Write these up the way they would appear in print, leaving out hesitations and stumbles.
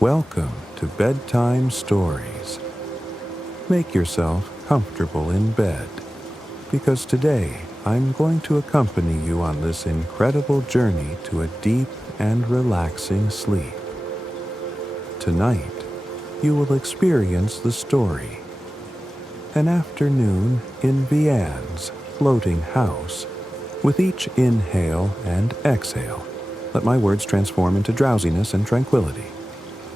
Welcome to Bedtime Stories. Make yourself comfortable in bed, because today I'm going to accompany you on this incredible journey to a deep and relaxing sleep. Tonight, you will experience the story, An Afternoon in Vianne's Floating House. With each inhale and exhale, let my words transform into drowsiness and tranquility.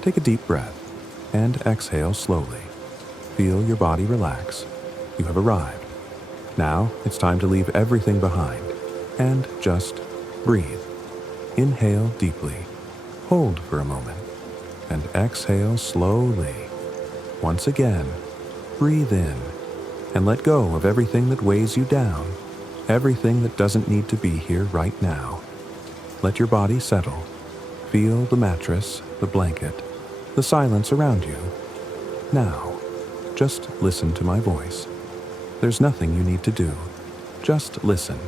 Take a deep breath and exhale slowly. Feel your body relax. You have arrived. Now it's time to leave everything behind and just breathe. Inhale deeply. Hold for a moment and exhale slowly. Once again, breathe in and let go of everything that weighs you down, everything that doesn't need to be here right now. Let your body settle. Feel the mattress, the blanket, the silence around you. Now, just listen to my voice. There's nothing you need to do. Just listen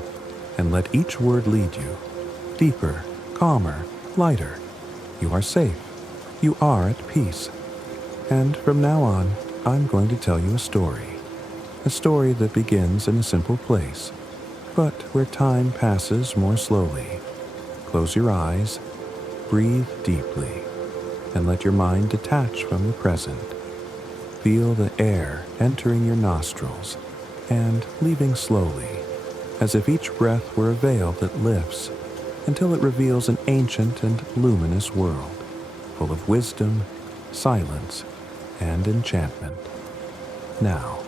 and let each word lead you. Deeper, calmer, lighter. You are safe. You are at peace. And from now on, I'm going to tell you a story. A story that begins in a simple place, but where time passes more slowly. Close your eyes, breathe deeply, and let your mind detach from the present. Feel the air entering your nostrils and leaving slowly, as if each breath were a veil that lifts until it reveals an ancient and luminous world, full of wisdom, silence, and enchantment. Now,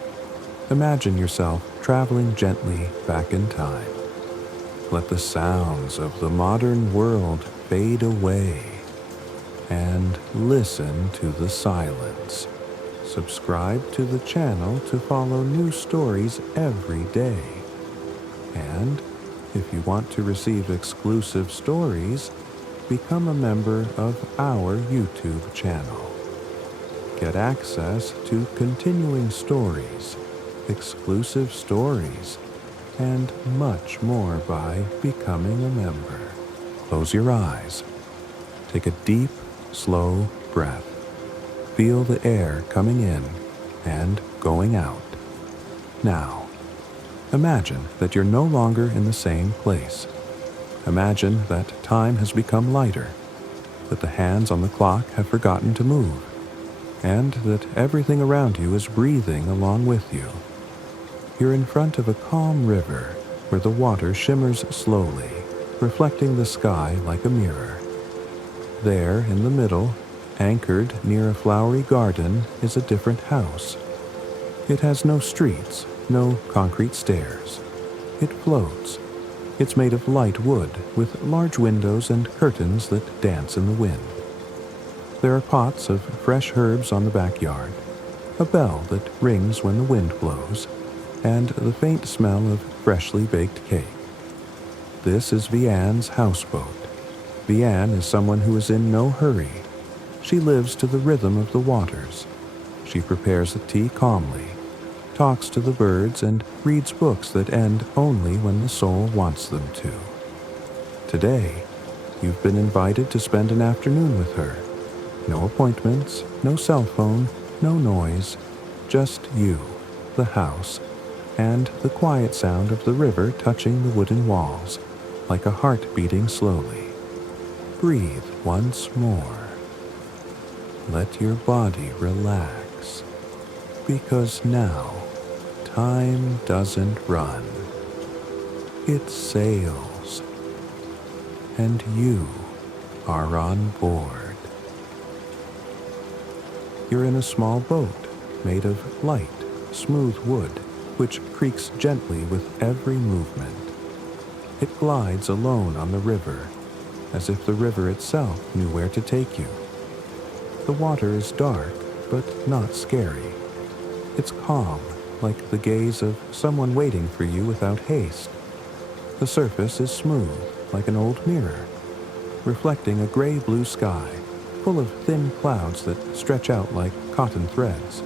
imagine yourself traveling gently back in time. Let the sounds of the modern world fade away and listen to the silence. Subscribe to the channel to follow new stories every day. And if you want to receive exclusive stories, become a member of our YouTube channel. Get access to continuing stories, exclusive stories, and much more by becoming a member. Close your eyes. Take a deep, slow breath. Feel the air coming in and going out. Now, imagine that you're no longer in the same place. Imagine that time has become lighter, that the hands on the clock have forgotten to move, and that everything around you is breathing along with you. You're in front of a calm river where the water shimmers slowly, reflecting the sky like a mirror. There, in the middle, anchored near a flowery garden, is a different house. It has no streets, no concrete stairs. It floats. It's made of light wood with large windows and curtains that dance in the wind. There are pots of fresh herbs on the backyard, a bell that rings when the wind blows, and the faint smell of freshly baked cake. This is Vianne's houseboat. Vianne is someone who is in no hurry. She lives to the rhythm of the waters. She prepares the tea calmly, talks to the birds, and reads books that end only when the soul wants them to. Today, you've been invited to spend an afternoon with her. No appointments, no cell phone, no noise, just you, the house, and the quiet sound of the river touching the wooden walls, like a heart beating slowly. Breathe once more. Let your body relax, because now time doesn't run. It sails, and you are on board. You're in a small boat made of light, smooth wood, which creaks gently with every movement. It glides alone on the river, as if the river itself knew where to take you. The water is dark, but not scary. It's calm, like the gaze of someone waiting for you without haste. The surface is smooth, like an old mirror, reflecting a gray-blue sky, full of thin clouds that stretch out like cotton threads.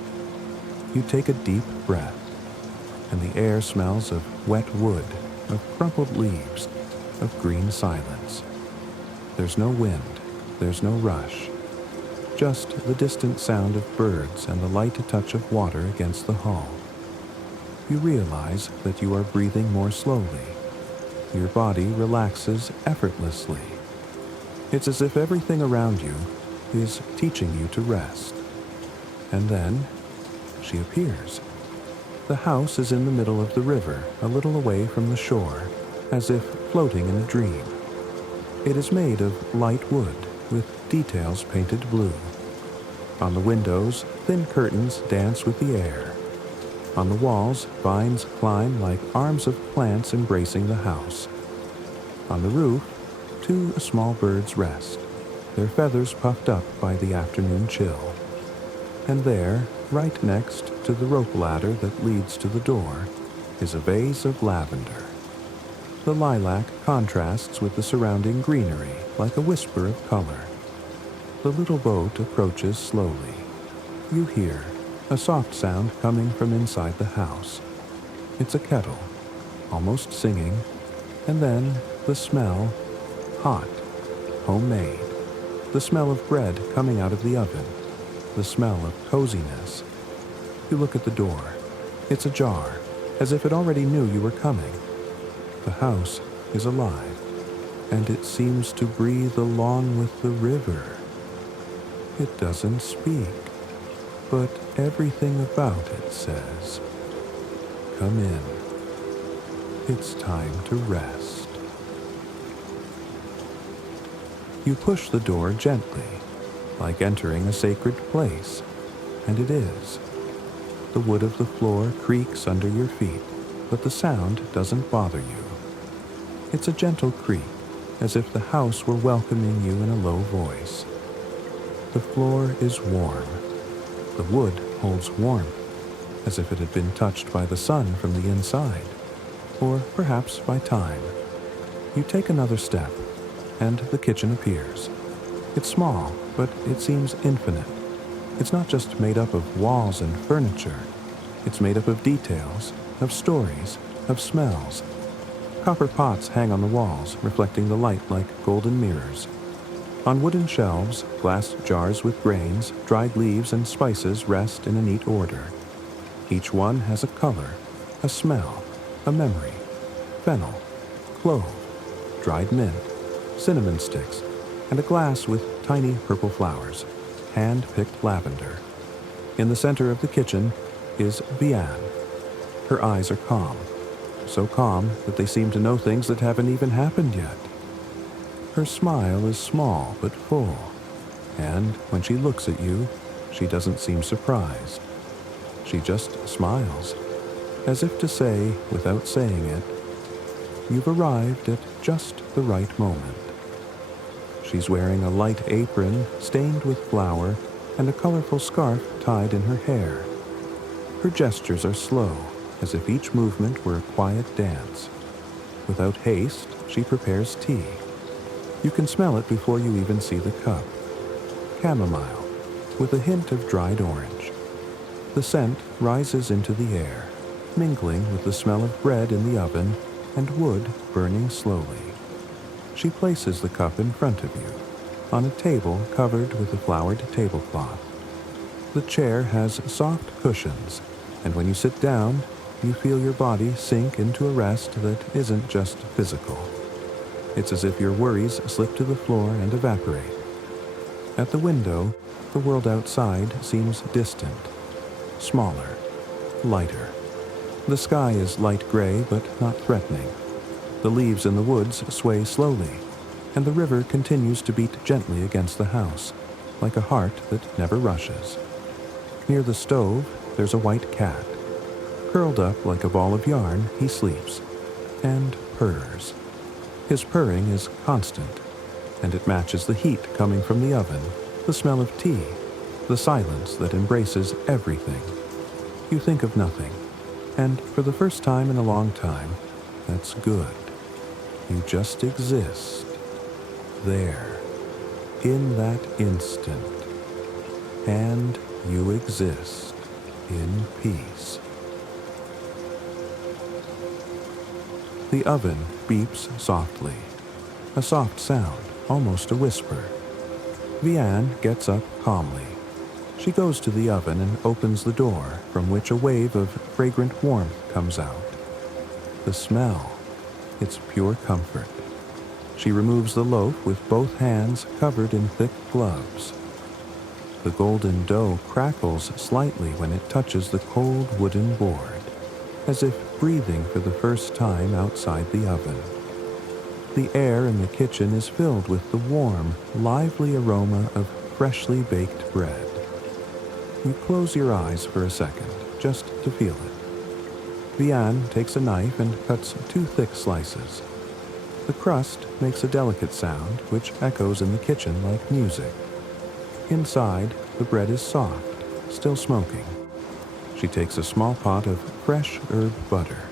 You take a deep breath, and the air smells of wet wood, of crumpled leaves, of green silence. There's no wind, there's no rush, just the distant sound of birds and the light touch of water against the hull. You realize that you are breathing more slowly. Your body relaxes effortlessly. It's as if everything around you is teaching you to rest. And then she appears. The house is in the middle of the river, a little away from the shore, as if floating in a dream. It is made of light wood, with details painted blue. On the windows, thin curtains dance with the air. On the walls, vines climb like arms of plants embracing the house. On the roof, two small birds rest, their feathers puffed up by the afternoon chill. And there, right next to the rope ladder that leads to the door, is a vase of lavender. The lilac contrasts with the surrounding greenery like a whisper of color. The little boat approaches slowly. You hear a soft sound coming from inside the house. It's a kettle, almost singing, and then the smell, hot, homemade. The smell of bread coming out of the oven. The smell of coziness. You look at the door. It's ajar, as if it already knew you were coming. The house is alive, and it seems to breathe along with the river. It doesn't speak, but everything about it says, "Come in. It's time to rest." You push the door gently, like entering a sacred place, and it is. The wood of the floor creaks under your feet, but the sound doesn't bother you. It's a gentle creak, as if the house were welcoming you in a low voice. The floor is warm. The wood holds warmth, as if it had been touched by the sun from the inside, or perhaps by time. You take another step, and the kitchen appears. It's small, but it seems infinite. It's not just made up of walls and furniture. It's made up of details, of stories, of smells. Copper pots hang on the walls, reflecting the light like golden mirrors. On wooden shelves, glass jars with grains, dried leaves, and spices rest in a neat order. Each one has a color, a smell, a memory. Fennel, clove, dried mint, cinnamon sticks, and a glass with tiny purple flowers, hand-picked lavender. In the center of the kitchen is Vianne. Her eyes are calm, so calm that they seem to know things that haven't even happened yet. Her smile is small but full, and when she looks at you, she doesn't seem surprised. She just smiles, as if to say, without saying it, "You've arrived at just the right moment." She's wearing a light apron stained with flour and a colorful scarf tied in her hair. Her gestures are slow, as if each movement were a quiet dance. Without haste, she prepares tea. You can smell it before you even see the cup. Chamomile, with a hint of dried orange. The scent rises into the air, mingling with the smell of bread in the oven and wood burning slowly. She places the cup in front of you, on a table covered with a flowered tablecloth. The chair has soft cushions, and when you sit down, you feel your body sink into a rest that isn't just physical. It's as if your worries slip to the floor and evaporate. At the window, the world outside seems distant, smaller, lighter. The sky is light gray but not threatening. The leaves in the woods sway slowly, and the river continues to beat gently against the house, like a heart that never rushes. Near the stove, there's a white cat. Curled up like a ball of yarn, he sleeps, and purrs. His purring is constant, and it matches the heat coming from the oven, the smell of tea, the silence that embraces everything. You think of nothing, and for the first time in a long time, that's good. You just exist, there, in that instant, and you exist in peace. The oven beeps softly, a soft sound, almost a whisper. Vianne gets up calmly. She goes to the oven and opens the door, from which a wave of fragrant warmth comes out. The smell, it's pure comfort. She removes the loaf with both hands covered in thick gloves. The golden dough crackles slightly when it touches the cold wooden board, as if breathing for the first time outside the oven. The air in the kitchen is filled with the warm, lively aroma of freshly baked bread. You close your eyes for a second, just to feel it. Vianne takes a knife and cuts 2 thick slices. The crust makes a delicate sound which echoes in the kitchen like music. Inside, the bread is soft, still smoking. She takes a small pot of fresh herb butter.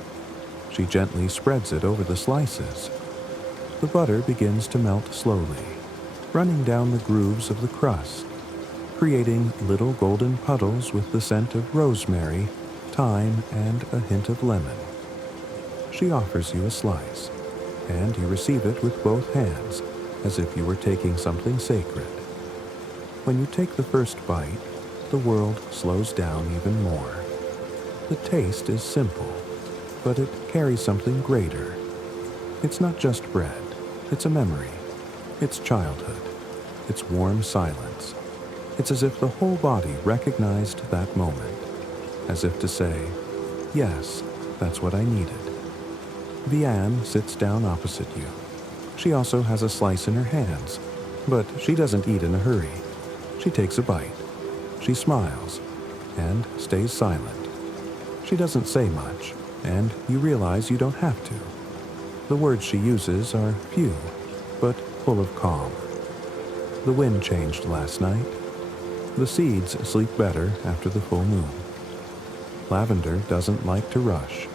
She gently spreads it over the slices. The butter begins to melt slowly, running down the grooves of the crust, creating little golden puddles with the scent of rosemary, thyme, and a hint of lemon. She offers you a slice, and you receive it with both hands, as if you were taking something sacred. When you take the first bite, the world slows down even more. The taste is simple, but it carries something greater. It's not just bread, it's a memory. It's childhood. It's warm silence. It's as if the whole body recognized that moment, as if to say, yes, that's what I needed. Vianne sits down opposite you. She also has a slice in her hands, but she doesn't eat in a hurry. She takes a bite. She smiles and stays silent. She doesn't say much, and you realize you don't have to. The words she uses are few, but full of calm. The wind changed last night. The seeds sleep better after the full moon. Lavender doesn't like to rush.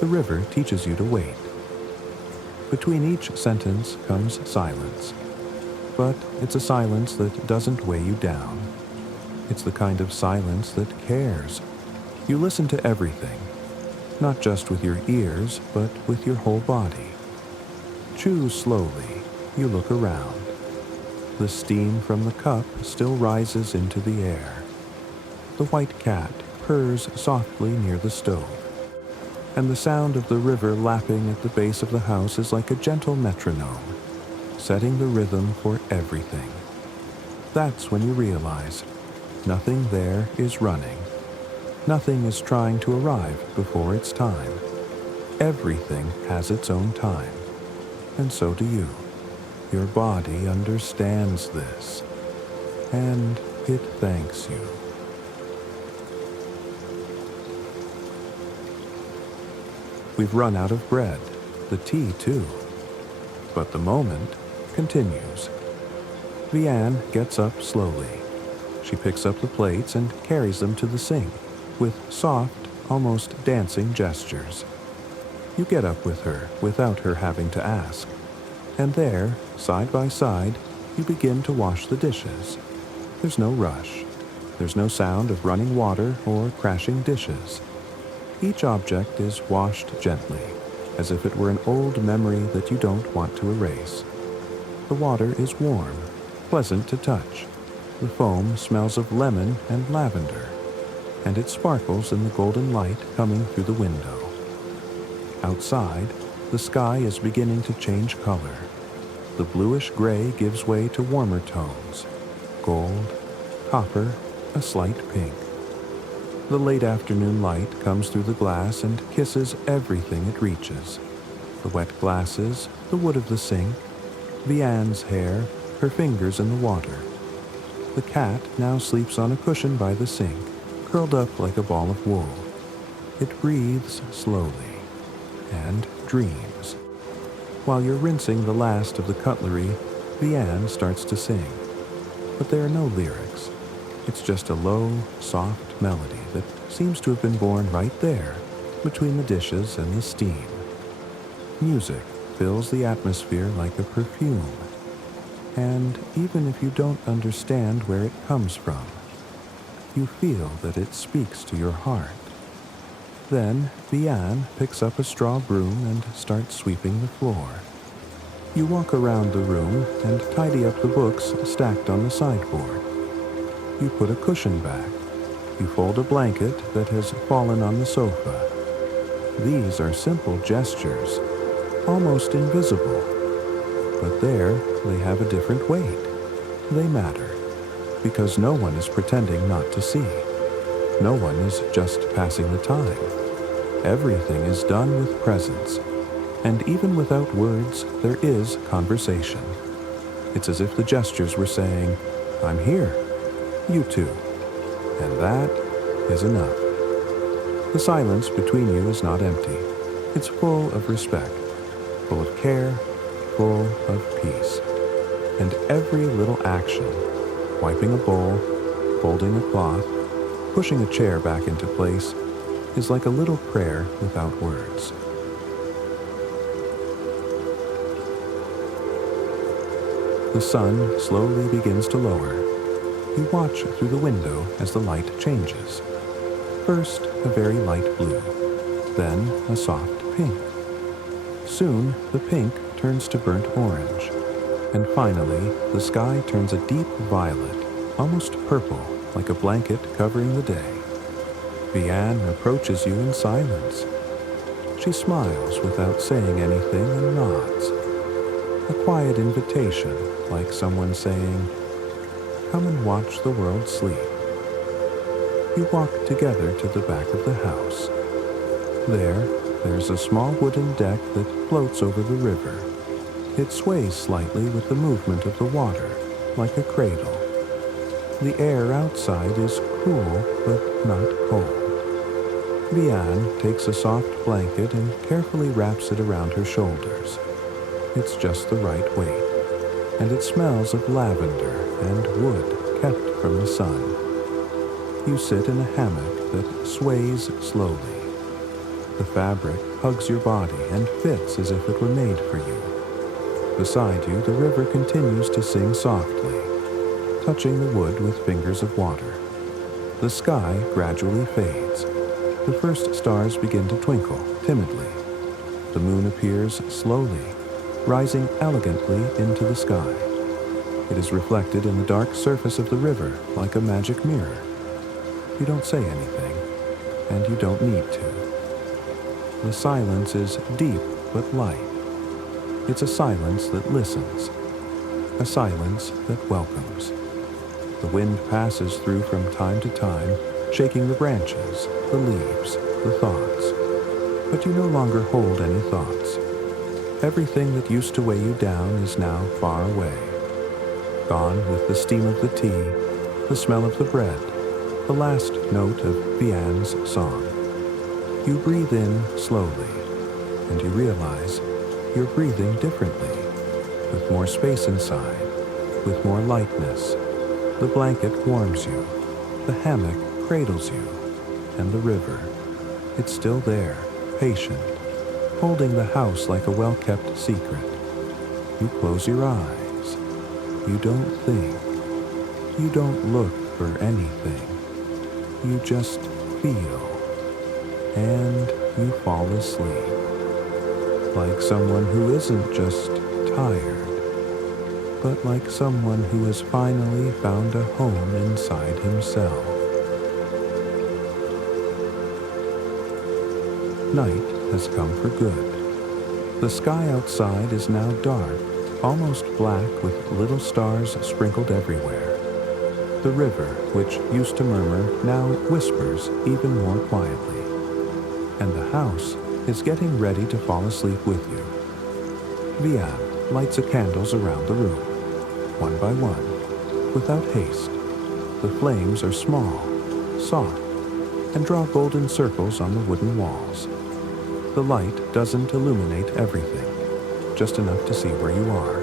The river teaches you to wait. Between each sentence comes silence, but it's a silence that doesn't weigh you down. It's the kind of silence that cares. You listen to everything, not just with your ears, but with your whole body. Chew slowly. You look around. The steam from the cup still rises into the air. The white cat purrs softly near the stove, and the sound of the river lapping at the base of the house is like a gentle metronome, setting the rhythm for everything. That's when you realize nothing there is running. Nothing is trying to arrive before its time. Everything has its own time, and so do you. Your body understands this, and it thanks you. We've run out of bread, the tea too. But the moment continues. Vianne gets up slowly. She picks up the plates and carries them to the sink with soft, almost dancing gestures. You get up with her without her having to ask. And there, side by side, you begin to wash the dishes. There's no rush. There's no sound of running water or crashing dishes. Each object is washed gently, as if it were an old memory that you don't want to erase. The water is warm, pleasant to touch. The foam smells of lemon and lavender, and it sparkles in the golden light coming through the window. Outside, the sky is beginning to change color. The bluish gray gives way to warmer tones: gold, copper, a slight pink. The late afternoon light comes through the glass and kisses everything it reaches. The wet glasses, the wood of the sink, Vianne's hair, her fingers in the water. The cat now sleeps on a cushion by the sink, curled up like a ball of wool. It breathes slowly and dreams. While you're rinsing the last of the cutlery, Vianne starts to sing. But there are no lyrics. It's just a low, soft melody that seems to have been born right there, between the dishes and the steam. Music fills the atmosphere like a perfume. And even if you don't understand where it comes from, you feel that it speaks to your heart. Then Vianne picks up a straw broom and starts sweeping the floor. You walk around the room and tidy up the books stacked on the sideboard. You put a cushion back. You fold a blanket that has fallen on the sofa. These are simple gestures, almost invisible. But there, they have a different weight. They matter, because no one is pretending not to see. No one is just passing the time. Everything is done with presence, and even without words, there is conversation. It's as if the gestures were saying, "I'm here, you too," and that is enough. The silence between you is not empty. It's full of respect, full of care, full of peace. And every little action, wiping a bowl, folding a cloth, pushing a chair back into place, is like a little prayer without words. The sun slowly begins to lower. You watch through the window as the light changes. First, a very light blue, then a soft pink. Soon, the pink turns to burnt orange, and finally, the sky turns a deep violet, almost purple, like a blanket covering the day. Vianne approaches you in silence. She smiles without saying anything and nods. A quiet invitation, like someone saying, "Come and watch the world sleep." You walk together to the back of the house. There's a small wooden deck that floats over the river. It sways slightly with the movement of the water, like a cradle. The air outside is cool, but not cold. Vianne takes a soft blanket and carefully wraps it around her shoulders. It's just the right weight, and it smells of lavender and wood kept from the sun. You sit in a hammock that sways slowly. The fabric hugs your body and fits as if it were made for you. Beside you, the river continues to sing softly, touching the wood with fingers of water. The sky gradually fades. The first stars begin to twinkle timidly. The moon appears slowly, rising elegantly into the sky. It is reflected in the dark surface of the river like a magic mirror. You don't say anything, and you don't need to. The silence is deep but light. It's a silence that listens, a silence that welcomes. The wind passes through from time to time, shaking the branches, the leaves, the thoughts. But you no longer hold any thoughts. Everything that used to weigh you down is now far away. Gone with the steam of the tea, the smell of the bread, the last note of Vianne's song. You breathe in slowly, and you realize you're breathing differently, with more space inside, with more lightness. The blanket warms you, the hammock cradles you, and the river, it's still there, patient, holding the house like a well-kept secret. You close your eyes. You don't think. You don't look for anything. You just feel. And you fall asleep. Like someone who isn't just tired, but like someone who has finally found a home inside himself. Night has come for good. The sky outside is now dark, almost black with little stars sprinkled everywhere. The river, which used to murmur, now whispers even more quietly. And the house is getting ready to fall asleep with you. Vianne lights the candles around the room, one by one, without haste. The flames are small, soft, and draw golden circles on the wooden walls. The light doesn't illuminate everything, just enough to see where you are.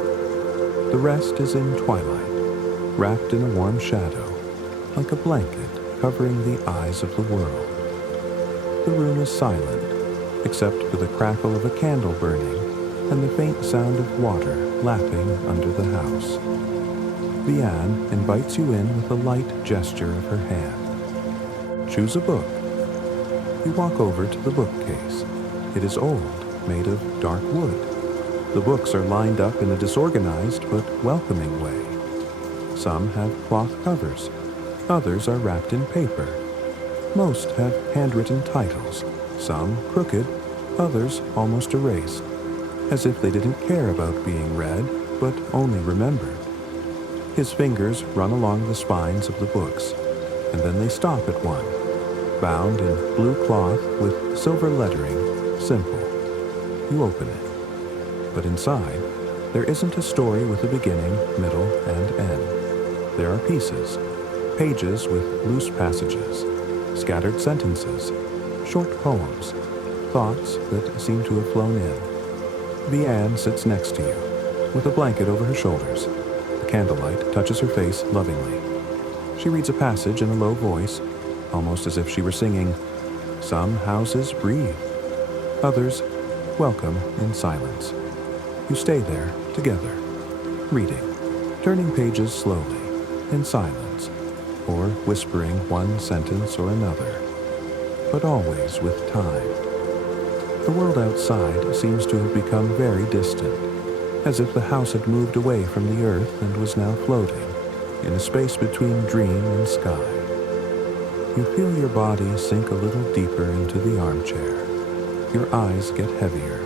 The rest is in twilight, wrapped in a warm shadow, like a blanket covering the eyes of the world. The room is silent, except for the crackle of a candle burning and the faint sound of water lapping under the house. Vianne invites you in with a light gesture of her hand. Choose a book. You walk over to the bookcase. It is old, made of dark wood. The books are lined up in a disorganized but welcoming way. Some have cloth covers, others are wrapped in paper. Most have handwritten titles, some crooked, others almost erased, as if they didn't care about being read, but only remembered. His fingers run along the spines of the books, and then they stop at one, bound in blue cloth with silver lettering, simple. You open it, but inside, there isn't a story with a beginning, middle, and end. There are pieces, pages with loose passages, scattered sentences, short poems, thoughts that seem to have flown in. Vianne sits next to you, with a blanket over her shoulders. The candlelight touches her face lovingly. She reads a passage in a low voice, almost as if she were singing, "Some houses breathe, others welcome in silence." You stay there together, reading, turning pages slowly, in silence, or whispering one sentence or another, but always with time. The world outside seems to have become very distant, as if the house had moved away from the earth and was now floating in a space between dream and sky. You feel your body sink a little deeper into the armchair. Your eyes get heavier.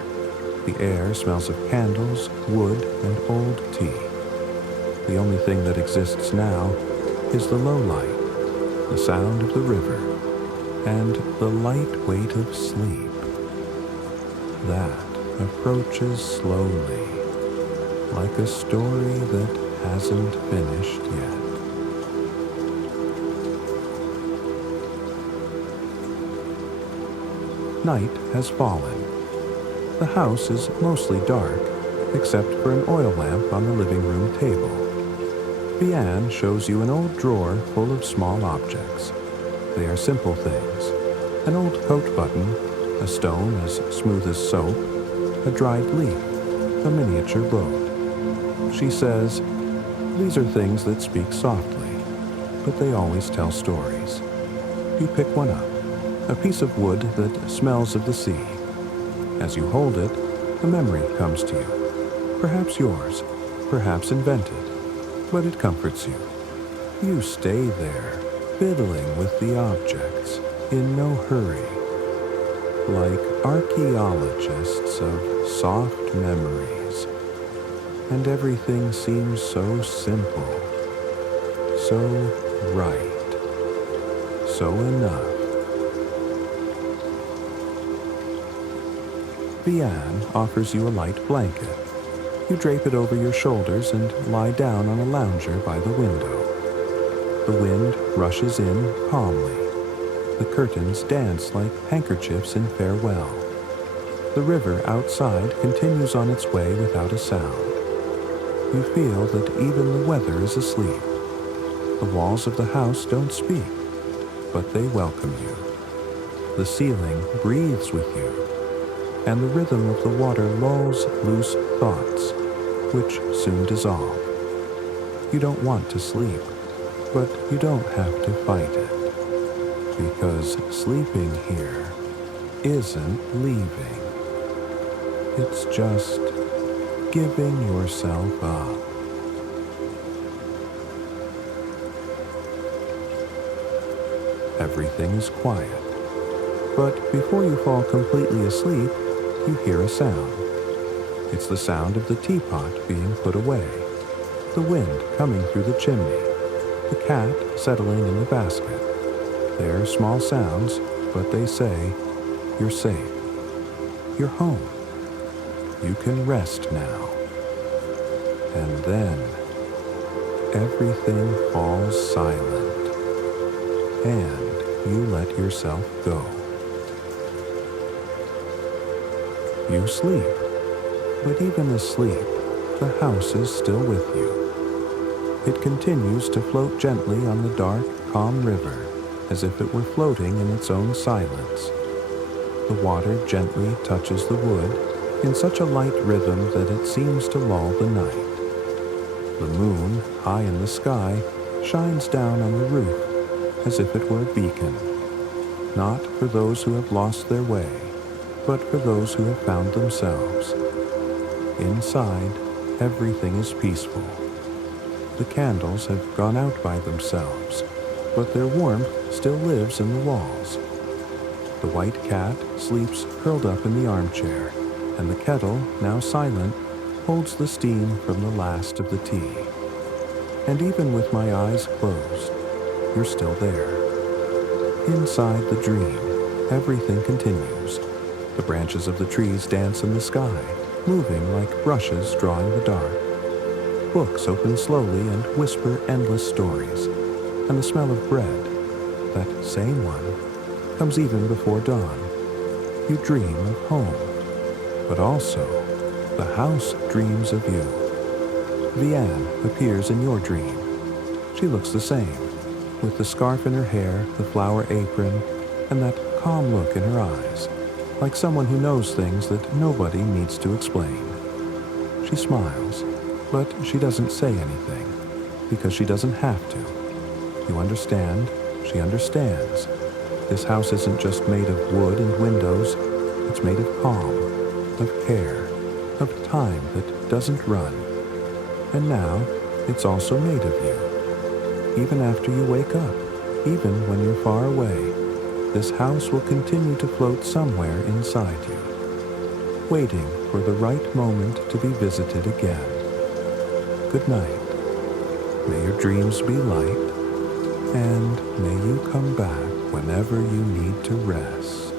The air smells of candles, wood, and old tea. The only thing that exists now is the low light, the sound of the river, and the light weight of sleep. That approaches slowly, like a story that hasn't finished yet. Night has fallen. The house is mostly dark, except for an oil lamp on the living room table. Vianne shows you an old drawer full of small objects. They are simple things. An old coat button, a stone as smooth as soap, a dried leaf, a miniature boat. She says, "These are things that speak softly, but they always tell stories." You pick one up, a piece of wood that smells of the sea. As you hold it, a memory comes to you. Perhaps yours, perhaps invented, but it comforts you. You stay there, fiddling with the objects, in no hurry, like archaeologists of soft memories. And everything seems so simple, so right, so enough. Vianne offers you a light blanket. You drape it over your shoulders and lie down on a lounger by the window. The wind rushes in calmly. The curtains dance like handkerchiefs in farewell. The river outside continues on its way without a sound. You feel that even the weather is asleep. The walls of the house don't speak, but they welcome you. The ceiling breathes with you, and the rhythm of the water lulls loose thoughts, which soon dissolve. You don't want to sleep, but you don't have to fight it, because sleeping here isn't leaving. It's just giving yourself up. Everything is quiet, but before you fall completely asleep, you hear a sound. It's the sound of the teapot being put away, the wind coming through the chimney, the cat settling in the basket. They're small sounds, but they say, you're safe. You're home. You can rest now. And then, everything falls silent, and you let yourself go. You sleep, but even asleep, the house is still with you. It continues to float gently on the dark, calm river, as if it were floating in its own silence. The water gently touches the wood in such a light rhythm that it seems to lull the night. The moon, high in the sky, shines down on the roof as if it were a beacon, not for those who have lost their way, but for those who have found themselves. Inside, everything is peaceful. The candles have gone out by themselves, but their warmth still lives in the walls. The white cat sleeps curled up in the armchair, and the kettle, now silent, holds the steam from the last of the tea. And even with my eyes closed, you're still there. Inside the dream, everything continues. The branches of the trees dance in the sky, moving like brushes drawing the dark. Books open slowly and whisper endless stories, and the smell of bread, that same one, comes even before dawn. You dream of home, but also the house dreams of you. Vianne appears in your dream. She looks the same, with the scarf in her hair, the flower apron, and that calm look in her eyes, like someone who knows things that nobody needs to explain. She smiles, but she doesn't say anything, because she doesn't have to. You understand? She understands. This house isn't just made of wood and windows, it's made of calm, of care, of time that doesn't run. And now, it's also made of you. Even after you wake up, even when you're far away, this house will continue to float somewhere inside you, waiting for the right moment to be visited again. Good night. May your dreams be light, and may you come back whenever you need to rest.